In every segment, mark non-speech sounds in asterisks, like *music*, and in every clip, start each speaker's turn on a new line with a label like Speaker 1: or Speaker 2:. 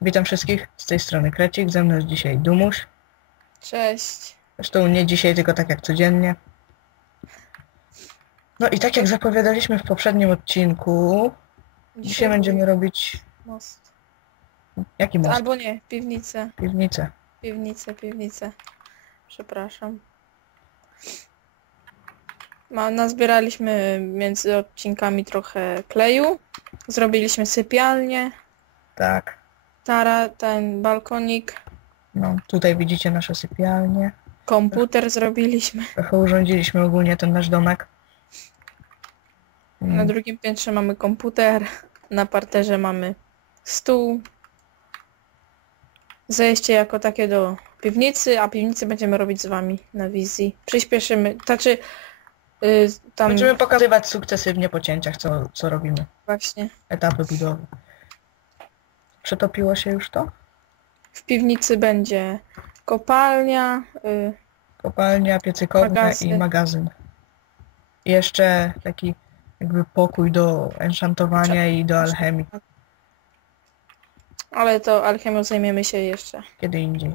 Speaker 1: Witam wszystkich, z tej strony Krecik, ze mną jest dzisiaj Dumuś.
Speaker 2: Cześć.
Speaker 1: Zresztą nie dzisiaj, tylko tak jak codziennie. No i tak jak zapowiadaliśmy w poprzednim odcinku, dzisiaj będziemy robić...
Speaker 2: most.
Speaker 1: Jaki most?
Speaker 2: Albo nie, piwnicę,
Speaker 1: Piwnicę.
Speaker 2: piwnicę, piwnicę. Przepraszam. Ma, nazbieraliśmy między odcinkami trochę kleju. Zrobiliśmy sypialnię,
Speaker 1: Tak.
Speaker 2: Tara, ten balkonik,
Speaker 1: No, tutaj widzicie nasze sypialnie.
Speaker 2: komputer zrobiliśmy.
Speaker 1: Trochę urządziliśmy ogólnie ten nasz domek. Mm,
Speaker 2: Na drugim piętrze mamy komputer, na parterze mamy stół. Zejście jako takie do piwnicy, a piwnicy będziemy robić z wami na wizji. Przyspieszymy, znaczy y, tam
Speaker 1: Będziemy pokazywać sukcesywnie po cięciach, co, co robimy.
Speaker 2: właśnie
Speaker 1: Etapy budowy. Przetopiło się już to?
Speaker 2: w piwnicy będzie kopalnia, y,
Speaker 1: Kopalnia, piecykownia
Speaker 2: Magazyn.
Speaker 1: i magazyn. I jeszcze taki jakby pokój do enchantowania i do alchemii.
Speaker 2: ale to alchemią zajmiemy się jeszcze
Speaker 1: Kiedy indziej.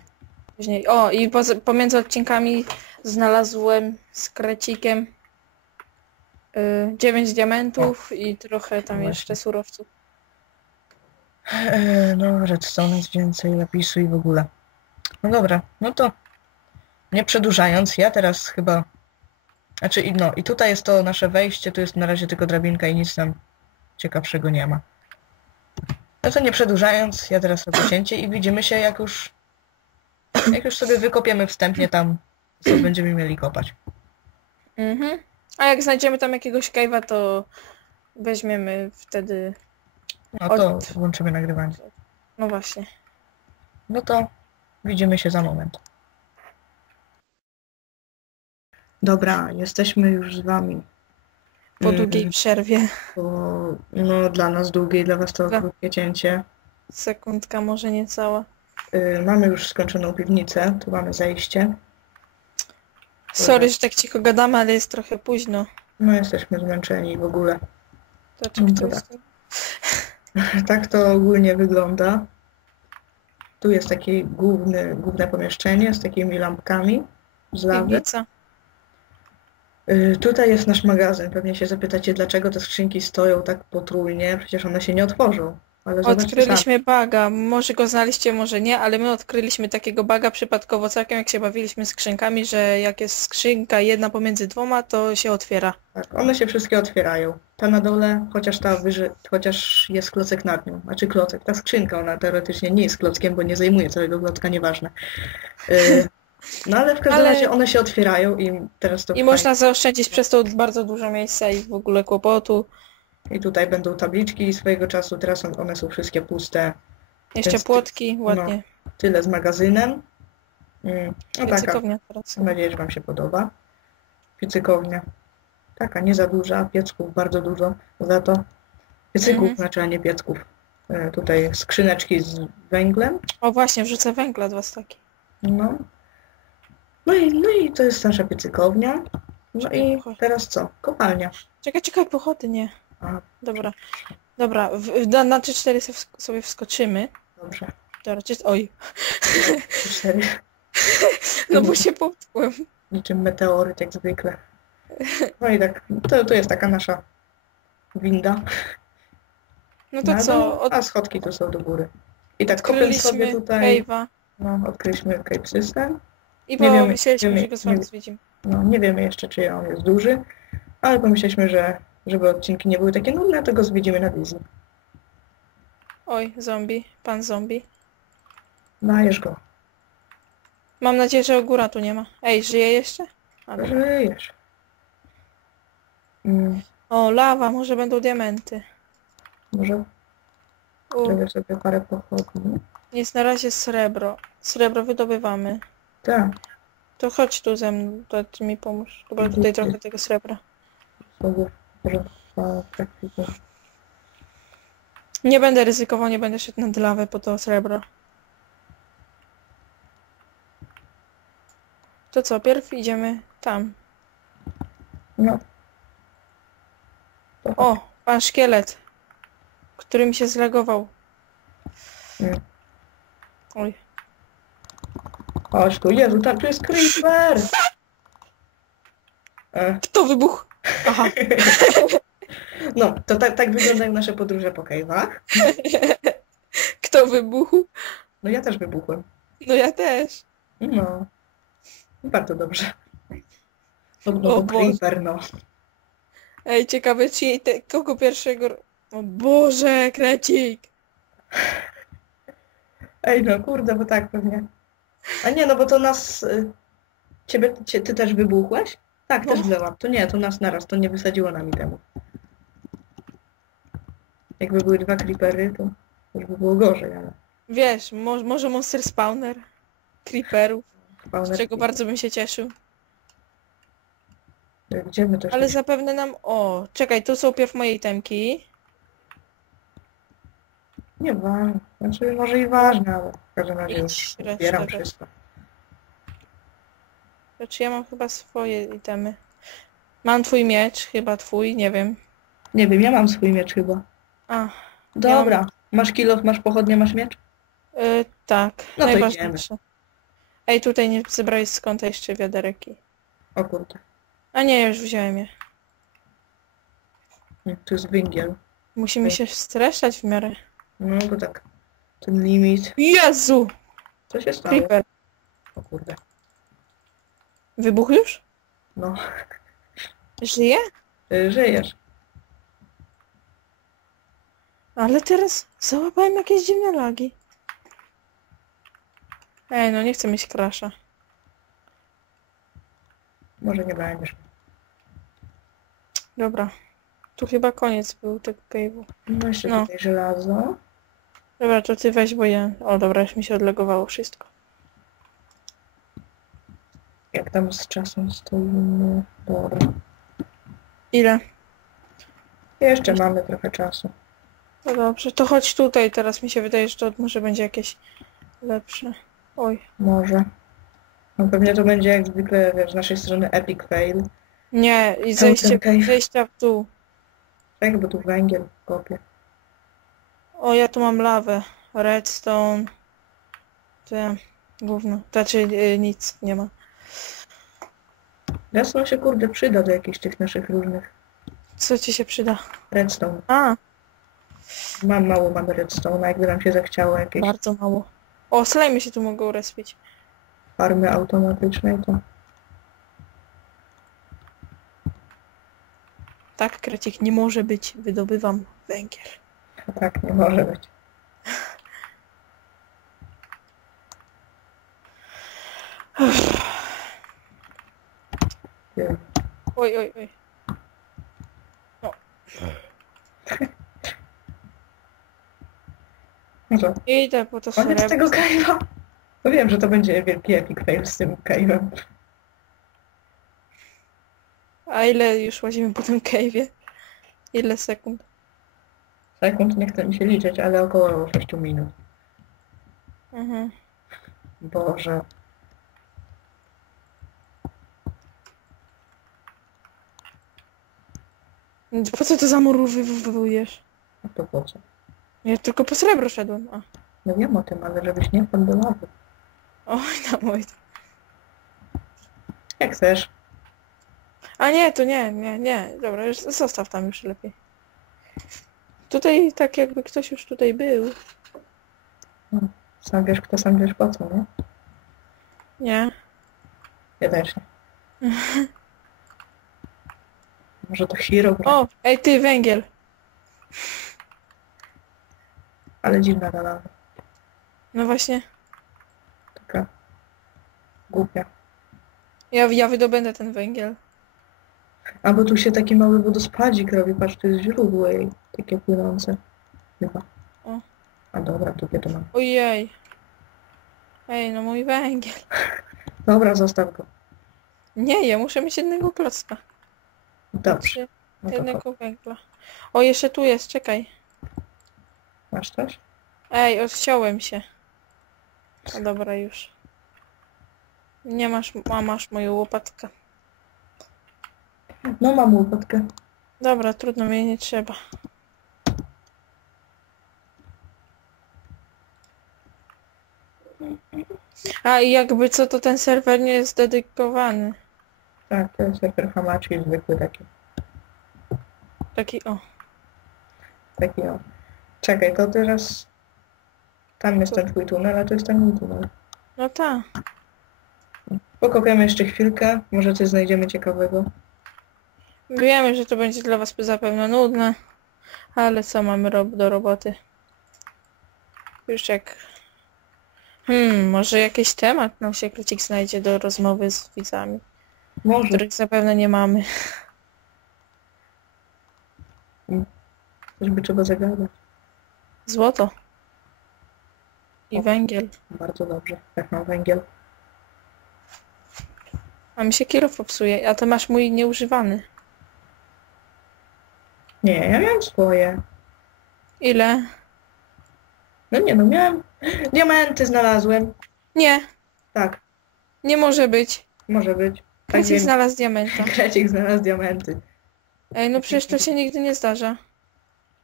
Speaker 2: później. O, i poza, pomiędzy odcinkami znalazłem z krecikiem y, 9 diamentów i trochę tam
Speaker 1: Właśnie.
Speaker 2: jeszcze surowców.
Speaker 1: Eee, no, redstone jest więcej, lapisu i w ogóle. No dobra, no to nie przedłużając, ja teraz chyba... Znaczy, no, i tutaj jest to nasze wejście, tu jest na razie tylko drabinka i nic tam ciekawszego nie ma. No to nie przedłużając, ja teraz robię cięcie i widzimy się jak już... Jak już sobie wykopiemy wstępnie tam, co będziemy mieli kopać.
Speaker 2: Mhm. A jak znajdziemy tam jakiegoś cave'a, to weźmiemy wtedy...
Speaker 1: No to
Speaker 2: Od-
Speaker 1: włączymy nagrywanie.
Speaker 2: No właśnie.
Speaker 1: No to widzimy się za moment. Dobra, jesteśmy już z wami.
Speaker 2: Po
Speaker 1: Mm,
Speaker 2: długiej przerwie.
Speaker 1: No dla nas długiej, dla was to
Speaker 2: Dla-
Speaker 1: krótkie cięcie.
Speaker 2: Sekundka, może nie cała.
Speaker 1: Y, mamy już skończoną piwnicę, tu mamy zejście.
Speaker 2: Sorry, że tak cicho gadamy, ale jest trochę późno.
Speaker 1: No jesteśmy zmęczeni w ogóle.
Speaker 2: To to
Speaker 1: Dobra. *laughs* Tak to ogólnie wygląda. Tu jest takie główny, główne pomieszczenie z takimi lampkami z lawy.
Speaker 2: Piwnica.
Speaker 1: Y, Tutaj jest nasz magazyn. Pewnie się zapytacie, dlaczego te skrzynki stoją tak potrójnie. Przecież one się nie otworzą. Ale zobaczcie sami.
Speaker 2: Odkryliśmy baga. Może go znaliście, może nie, ale my odkryliśmy takiego baga przypadkowo całkiem, jak się bawiliśmy skrzynkami, że jak jest skrzynka jedna pomiędzy dwoma, to się otwiera.
Speaker 1: Tak, one się wszystkie otwierają. Ta na dole, chociaż ta wyżej, chociaż jest klocek nad nią. Znaczy klocek, ta skrzynka, ona teoretycznie nie jest klockiem, bo nie zajmuje całego klocka, nieważne. Y, No ale w każdym
Speaker 2: Ale-
Speaker 1: razie one się otwierają i teraz to
Speaker 2: I
Speaker 1: fajnie.
Speaker 2: można zaoszczędzić przez to bardzo dużo miejsca i w ogóle kłopotu.
Speaker 1: I tutaj będą tabliczki swojego czasu, teraz on- one są wszystkie puste.
Speaker 2: Jeszcze
Speaker 1: Jest-
Speaker 2: płotki, ładnie.
Speaker 1: Tyle z magazynem. Mm, No taka, mam nadzieję, że Wam się podoba. Piecykownia. Taka, nie za duża, piecków bardzo dużo za to. Piecyków,
Speaker 2: Mhm.
Speaker 1: znaczy, a nie piecków. E, Tutaj skrzyneczki z węglem.
Speaker 2: O właśnie, wrzucę węgla dwa staki.
Speaker 1: No. No i, no i to jest nasza piecykownia. No i teraz co? Kopalnia.
Speaker 2: Czekaj, czekaj, pochody nie.
Speaker 1: A,
Speaker 2: Dobra. Dobra, w, na, na 3-4 sobie wsk- sobie wskoczymy.
Speaker 1: dobrze.
Speaker 2: Dobra, czy... Oj,
Speaker 1: Cztery. *laughs*
Speaker 2: no bo się potkłem.
Speaker 1: Niczym meteoryt, jak zwykle. No i tak, to, to jest taka nasza winda.
Speaker 2: No to
Speaker 1: Na
Speaker 2: co, od,
Speaker 1: A schodki tu są do góry. I tak kopiąc sobie tutaj,
Speaker 2: cave'a
Speaker 1: no, odkryliśmy Cape System.
Speaker 2: i
Speaker 1: Nie wiemy-
Speaker 2: pomyśleliśmy,
Speaker 1: wiemy-
Speaker 2: że go z wami
Speaker 1: nie-
Speaker 2: zwiedzimy.
Speaker 1: No, nie wiemy jeszcze, czy on jest duży, ale pomyśleliśmy, że żeby odcinki nie były takie nudne, to go zwiedzimy na wizji.
Speaker 2: Oj, zombie, pan zombie.
Speaker 1: Dajesz go.
Speaker 2: Mam nadzieję, że ogóra tu nie ma. Ej, żyje jeszcze? Ale...
Speaker 1: Żyjesz. Mm,
Speaker 2: O, lawa, może będą diamenty.
Speaker 1: może
Speaker 2: U,
Speaker 1: zrobię sobie parę pochodni.
Speaker 2: jest na razie srebro. Srebro wydobywamy.
Speaker 1: Tak,
Speaker 2: To chodź tu ze mną, to ty mi pomóż. Dobra, tutaj trochę tego srebra.
Speaker 1: sobie pa- tak widzę.
Speaker 2: Nie będę ryzykował, nie będę szedł nad lawę po to srebro. To co, pierw idziemy tam.
Speaker 1: No. To
Speaker 2: O, pan szkielet, który mi się zlegował.
Speaker 1: Mm.
Speaker 2: Oj.
Speaker 1: Chodź tu, Jezu, tam tu jest creeper! E,
Speaker 2: Kto wybuchł? Aha.
Speaker 1: no, to tak, tak wyglądają nasze podróże po cave'ach.
Speaker 2: Kto wybuchł?
Speaker 1: No ja też wybuchłem.
Speaker 2: No ja też.
Speaker 1: No. Bardzo dobrze. No,
Speaker 2: O
Speaker 1: no,
Speaker 2: Boże.
Speaker 1: creeper, no.
Speaker 2: Ej, ciekawe czy jej te, kogo pierwszego... O Boże, krecik!
Speaker 1: Ej, no kurde, bo tak pewnie. A nie, no bo to nas... y, Ciebie, cie, ty też wybuchłeś? Tak, też
Speaker 2: No.
Speaker 1: wlewam. To nie, to nas naraz, to nie wysadziło nami temu. Jakby były dwa creepery, to już by było gorzej, ale...
Speaker 2: Wiesz, mo może Monster Spawner? Creeperów,
Speaker 1: Spawner-
Speaker 2: z czego bardzo bym się cieszył.
Speaker 1: Gdzie my też...
Speaker 2: Ale zapewne nam... O, czekaj, tu są pierw moje itemki.
Speaker 1: Nie ważne. Znaczy może i ważne, ale w każdym razie już
Speaker 2: resztę
Speaker 1: zbieram wszystko.
Speaker 2: Znaczy ja mam chyba swoje itemy. Mam twój miecz, chyba twój, nie wiem.
Speaker 1: Nie wiem, ja mam swój miecz chyba.
Speaker 2: A,
Speaker 1: Dobra. Masz kilof, masz pochodnie, masz miecz?
Speaker 2: y, tak,
Speaker 1: No to
Speaker 2: najważniejsze. Ej, tutaj nie zebrałeś skąd jeszcze wiadereki.
Speaker 1: O kurde.
Speaker 2: A nie, już wziąłem je.
Speaker 1: Nie, Tu jest węgiel.
Speaker 2: Musimy się streszczać w miarę.
Speaker 1: No bo tak. Ten limit.
Speaker 2: Jezu!
Speaker 1: Co się stało?
Speaker 2: Creeper.
Speaker 1: O kurde.
Speaker 2: Wybuch już?
Speaker 1: No.
Speaker 2: Żyje?
Speaker 1: Y, Żyjesz.
Speaker 2: Ale teraz załapałem jakieś dziwne lagi. Ej, no nie chcę mieć crasha.
Speaker 1: Może nie będziesz.
Speaker 2: Dobra. Tu chyba koniec był tego cave'u.
Speaker 1: No jeszcze
Speaker 2: No.
Speaker 1: tutaj żelazo.
Speaker 2: Dobra, to ty weź, bo ja... O, dobra, już mi się odlegowało wszystko.
Speaker 1: Jak tam z czasem stoimy. Dobra.
Speaker 2: Ile?
Speaker 1: Jeszcze mamy trochę czasu.
Speaker 2: No dobrze, to chodź tutaj, teraz mi się wydaje, że to może będzie jakieś lepsze. Oj.
Speaker 1: Może. No pewnie to będzie jak zwykle wiesz, z naszej strony epic fail.
Speaker 2: Nie, i zejście,
Speaker 1: cave.
Speaker 2: zejścia w dół.
Speaker 1: Tak, bo tu węgiel kopie.
Speaker 2: O, ja tu mam lawę. Redstone. Te... Gówno. Znaczy y, nic nie ma.
Speaker 1: Redstone się kurde przyda do jakichś tych naszych różnych.
Speaker 2: Co ci się przyda?
Speaker 1: Redstone.
Speaker 2: A,
Speaker 1: Mam mało mamy redstone, jakby nam się zachciało jakieś
Speaker 2: bardzo mało. O, slajmy się tu mogą respić.
Speaker 1: farmy automatycznej, to
Speaker 2: Tak, krecik nie może być. Wydobywam węgiel.
Speaker 1: tak nie może być. Nie.
Speaker 2: Oj, oj, oj.
Speaker 1: No
Speaker 2: Idę po to
Speaker 1: koniec
Speaker 2: srebro.
Speaker 1: tego kajwa. No wiem, że to będzie wielki epic fail z tym kajwem.
Speaker 2: A ile już łazimy po tym cave'ie? Ile sekund?
Speaker 1: Sekund nie chcę mi się liczyć, ale około 6 minut.
Speaker 2: Mhm.
Speaker 1: Boże.
Speaker 2: Po co to za murów wywołujesz?
Speaker 1: A to po co?
Speaker 2: Ja tylko po srebro szedłem. A.
Speaker 1: No wiem o tym, ale żebyś nie wpadł do lawy.
Speaker 2: Oj tam, oj.
Speaker 1: Jak chcesz.
Speaker 2: A nie, to nie, nie, nie. Dobra, już zostaw tam już lepiej. Tutaj tak jakby ktoś już tutaj był.
Speaker 1: Sam wiesz kto, sam wiesz po co, nie?
Speaker 2: Nie.
Speaker 1: Ja też nie. *laughs* Może to hero,
Speaker 2: O, ej ty, węgiel.
Speaker 1: ale dziwna ta lawa.
Speaker 2: No właśnie.
Speaker 1: Taka głupia.
Speaker 2: Ja, ja wydobędę ten węgiel.
Speaker 1: A bo tu się taki mały wodospadzik robi, patrz, to jest źródło jej, takie płynące. Chyba.
Speaker 2: O.
Speaker 1: A dobra, tu to mam.
Speaker 2: Ojej. Ej, no mój węgiel. *laughs*
Speaker 1: Dobra, zostaw go.
Speaker 2: Nie, ja muszę mieć jednego klocka.
Speaker 1: Dobrze. No to chodź.
Speaker 2: Jednego węgla. O, jeszcze tu jest, czekaj.
Speaker 1: Masz coś?
Speaker 2: Ej, odciąłem się. No dobra, już. Nie masz, a masz moją łopatkę.
Speaker 1: No mam łopatkę.
Speaker 2: Dobra, trudno mnie nie trzeba. A i jakby co, to ten serwer nie jest dedykowany.
Speaker 1: Tak, to jest serwer hamaczki zwykły taki.
Speaker 2: Taki o.
Speaker 1: Taki o. Czekaj, to teraz... Tam jest ten twój tunel, a to jest ten mój tunel.
Speaker 2: No tak.
Speaker 1: Pokopiamy jeszcze chwilkę, może coś znajdziemy ciekawego.
Speaker 2: Wiemy, że to będzie dla was zapewne nudne, ale co mamy rob do roboty? Już jak... Hmm, może jakiś temat nam się Krecik znajdzie do rozmowy z widzami,
Speaker 1: Może.
Speaker 2: których zapewne nie mamy.
Speaker 1: Coś by trzeba zagadać.
Speaker 2: Złoto. I
Speaker 1: O.
Speaker 2: węgiel.
Speaker 1: Bardzo dobrze. Jak mam węgiel.
Speaker 2: A mi się kierów popsuje, a ty masz mój nieużywany.
Speaker 1: Nie, ja miałem swoje.
Speaker 2: Ile?
Speaker 1: No nie no, miałem... Diamenty znalazłem.
Speaker 2: Nie,
Speaker 1: Tak,
Speaker 2: nie może być.
Speaker 1: może być. Tak wiem.
Speaker 2: znalazł diamenta. *laughs*
Speaker 1: Krecik znalazł diamenty.
Speaker 2: Ej, no przecież to się nigdy nie zdarza.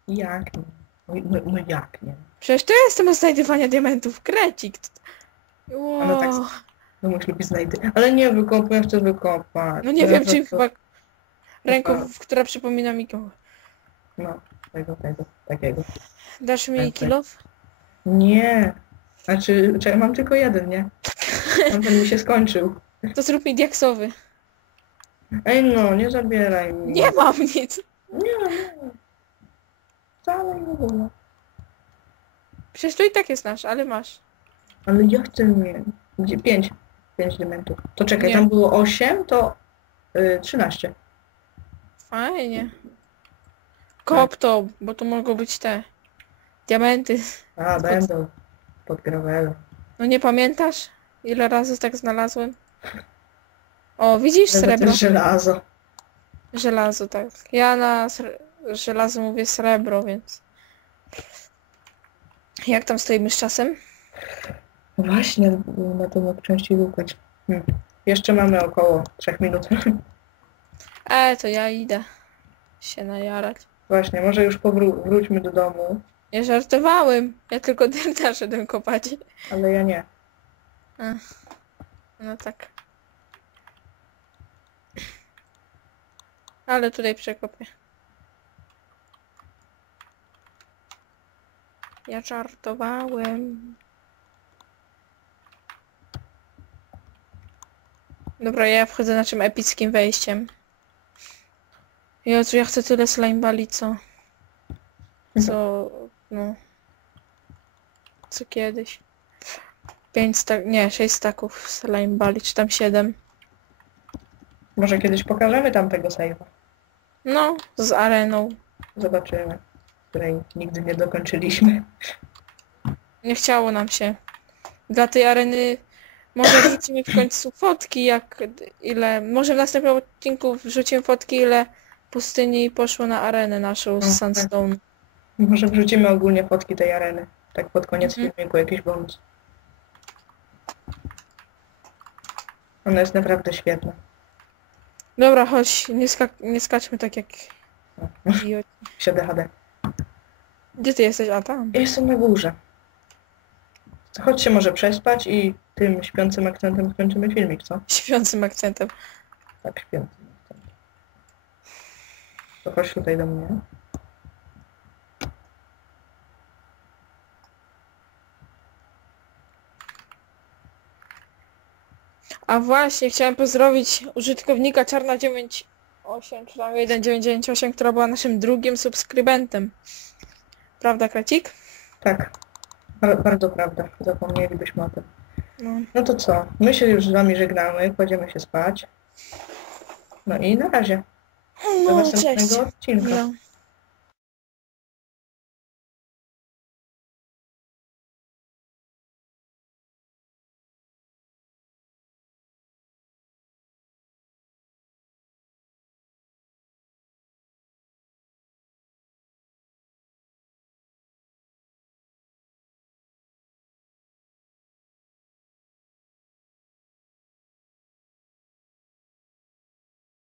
Speaker 1: Jak nie? No, no, no jak nie?
Speaker 2: Przecież to ja jestem od znajdywania diamentów. Krecik. Wow.
Speaker 1: No tak, No mój znajdy. Ale nie wykopłem, chcę wykopać.
Speaker 2: No nie
Speaker 1: To
Speaker 2: wiem,
Speaker 1: ja
Speaker 2: czy
Speaker 1: to-
Speaker 2: chyba ręką,
Speaker 1: tak.
Speaker 2: która przypomina mi go.
Speaker 1: No, tego, tego, takiego.
Speaker 2: Dasz mi
Speaker 1: Tak,
Speaker 2: kilof?
Speaker 1: Nie. Znaczy, czekaj, mam tylko jeden, nie? Tamten mi się skończył.
Speaker 2: To zrób mi diaksowy.
Speaker 1: Ej no, nie zabieraj mi.
Speaker 2: Nie mam nic.
Speaker 1: Nie, nie. Wcale nie było.
Speaker 2: Przecież to i tak jest nasz, ale masz.
Speaker 1: Ale ja chcę mieć. Gdzie? Pięć. Pięć diamentów. To czekaj,
Speaker 2: Nie.
Speaker 1: tam było osiem, to y, trzynaście.
Speaker 2: Fajnie. Kop to, bo to mogą być te diamenty.
Speaker 1: A, będą. Pod.
Speaker 2: No nie pamiętasz? Ile razy tak znalazłem? O, widzisz
Speaker 1: Będę
Speaker 2: srebro?
Speaker 1: żelazo.
Speaker 2: Żelazo, tak. Ja na sre... żelazo mówię srebro, więc... Jak tam stoimy z czasem?
Speaker 1: Właśnie, na to mógł częściej łukać. Hmm. Jeszcze mamy około trzech minut. *laughs*
Speaker 2: E, to ja idę się najarać.
Speaker 1: Właśnie, może już powró- wróćmy do domu,
Speaker 2: Ja żartowałem. Ja tylko *laughs* dyrta szedłem kopać.
Speaker 1: ale ja nie.
Speaker 2: No tak. Ale tutaj przekopię. Ja żartowałem. Dobra, ja wchodzę naszym epickim wejściem. Jezu, ja chcę tyle slime bali, co... Co... no... Co kiedyś. Pięć stak... nie, sześć staków slime bali, czy tam siedem.
Speaker 1: Może kiedyś pokażemy tam tego save'a.
Speaker 2: No, z areną.
Speaker 1: Zobaczymy. Której nigdy nie dokończyliśmy.
Speaker 2: Nie chciało nam się. Dla tej areny może wrzucimy w końcu fotki, jak ile. Może w następnym odcinku wrzucimy fotki, ile pustyni poszło na arenę naszą z Sandstone.
Speaker 1: Może wrzucimy ogólnie fotki tej areny. Tak pod koniec
Speaker 2: Mhm.
Speaker 1: filmiku jakiś bonus. Ona jest naprawdę świetna.
Speaker 2: Dobra, chodź, nie, skak nie skaczmy tak jak idioci.
Speaker 1: 7HD.
Speaker 2: Gdzie ty jesteś? A tam.
Speaker 1: Ja jestem na górze. Chodź się może przespać i tym śpiącym akcentem skończymy filmik, co?
Speaker 2: Śpiącym akcentem.
Speaker 1: Tak, śpiącym chodź tutaj do mnie.
Speaker 2: A właśnie, chciałem pozdrowić użytkownika Czarna98, czy tam 1998, która była naszym drugim subskrybentem. Prawda, Kracik?
Speaker 1: Tak. Bar- bardzo prawda. Zapomnielibyśmy o tym.
Speaker 2: No.
Speaker 1: No to co? My się już z wami żegnamy, kładziemy się spać. No i na razie. Do
Speaker 2: No,
Speaker 1: następnego
Speaker 2: cześć.
Speaker 1: odcinka.
Speaker 2: No.